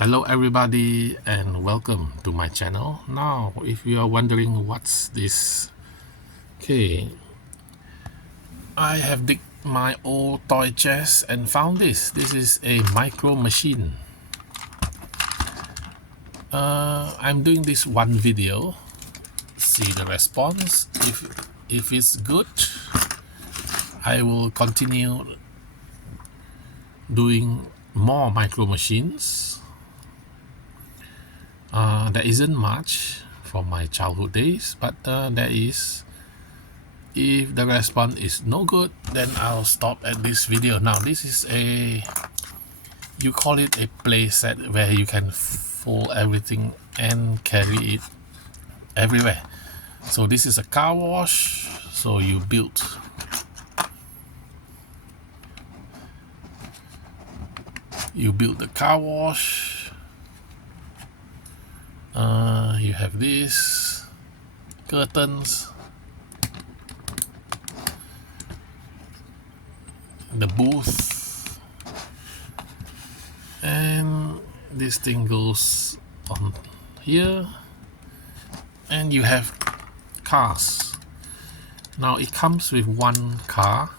Hello everybody and welcome to my channel. Now if you are wondering what's this, okay, I have digged my old toy chest and found this. This is a Mirco machine. I'm doing this one video, see the response. If it's good, I will continue doing more Mirco machines. There isn't much from my childhood days, but there is. If the response is no good, then I'll stop at this video. Now this is you call it a play set where you can fold everything and carry it everywhere. So this is a car wash. So you build the car wash. You have this curtains, the booth, and this thing goes on here, and you have cars. Now it comes with one car,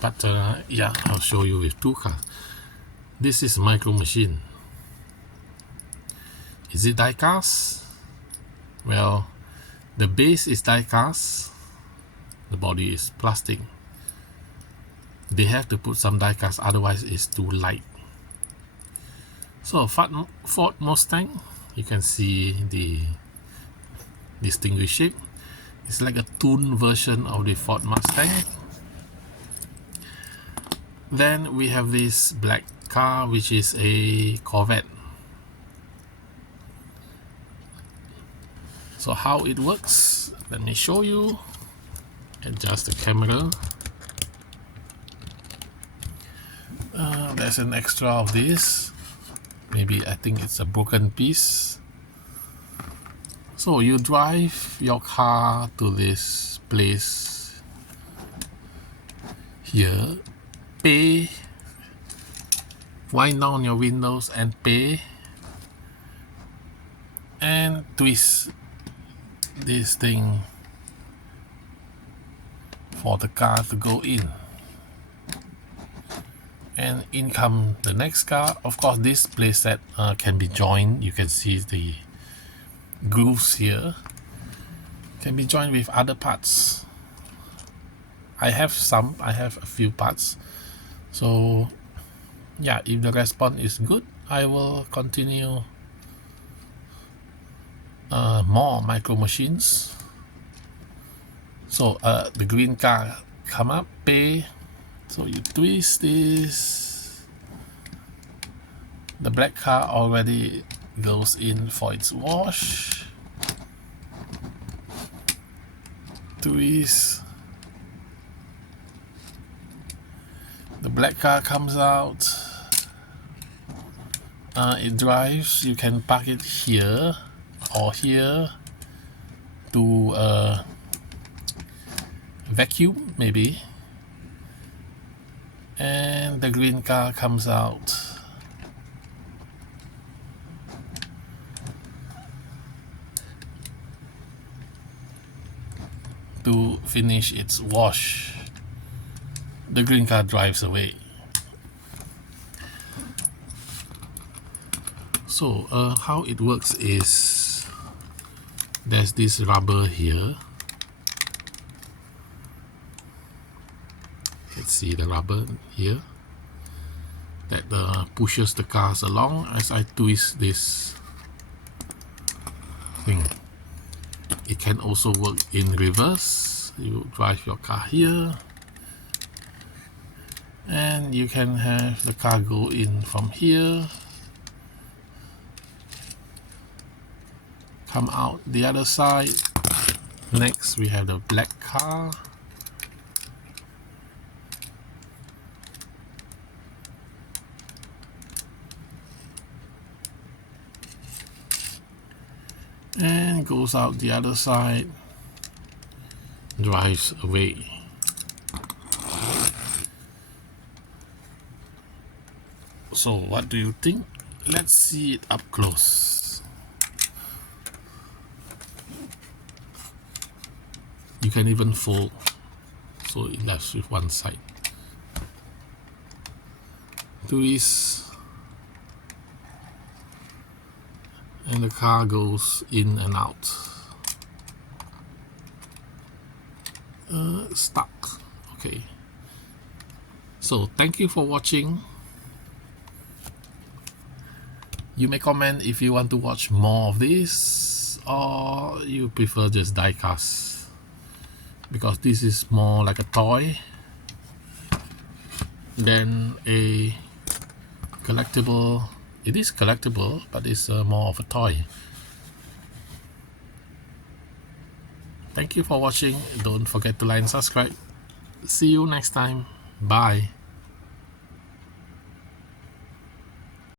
but yeah, I'll show you with two cars. This is Mirco machine. Is it diecast? Well, the base is diecast, the body is plastic. They have to put some diecast, otherwise it's too light. So Ford Mustang, you can see the distinguished shape. It's like a tuned version of the Ford Mustang. Then we have this black car, which is a Corvette. So how it works, let me show you. Adjust the camera. There's an extra of this. Maybe I think it's a broken piece. So you drive your car to this place here, pay, wind down your windows and pay, and twist this thing for the car to go in, and in come the next car. Of course this playset can be joined. You can see the grooves here, can be joined with other parts. I have a few parts. So yeah, if the response is good, I will continue more Mirco machines. So the green car come up, pay, so you twist this. The black car already goes in for its wash, twist, the black car comes out, it drives. You can park it here or here to vacuum maybe, and the green car comes out to finish its wash. The green car drives away. So how it works is there's this rubber here. Let's see the rubber here that pushes the cars along as I twist this thing. It can also work in reverse. You drive your car here, and you can have the car go in from here, come out the other side. Next we have the black car. And goes out the other side, drives away. So what do you think? let's see it up close. You can even fold so it left with one side. Twist, and the car goes in and out. Stuck. Okay. So thank you for watching. You may comment if you want to watch more of this or you prefer just diecast, because this is more like a toy than a collectible. It is collectible, but it's more of a toy. Thank you for watching. Don't forget to like and subscribe. See you next time. Bye.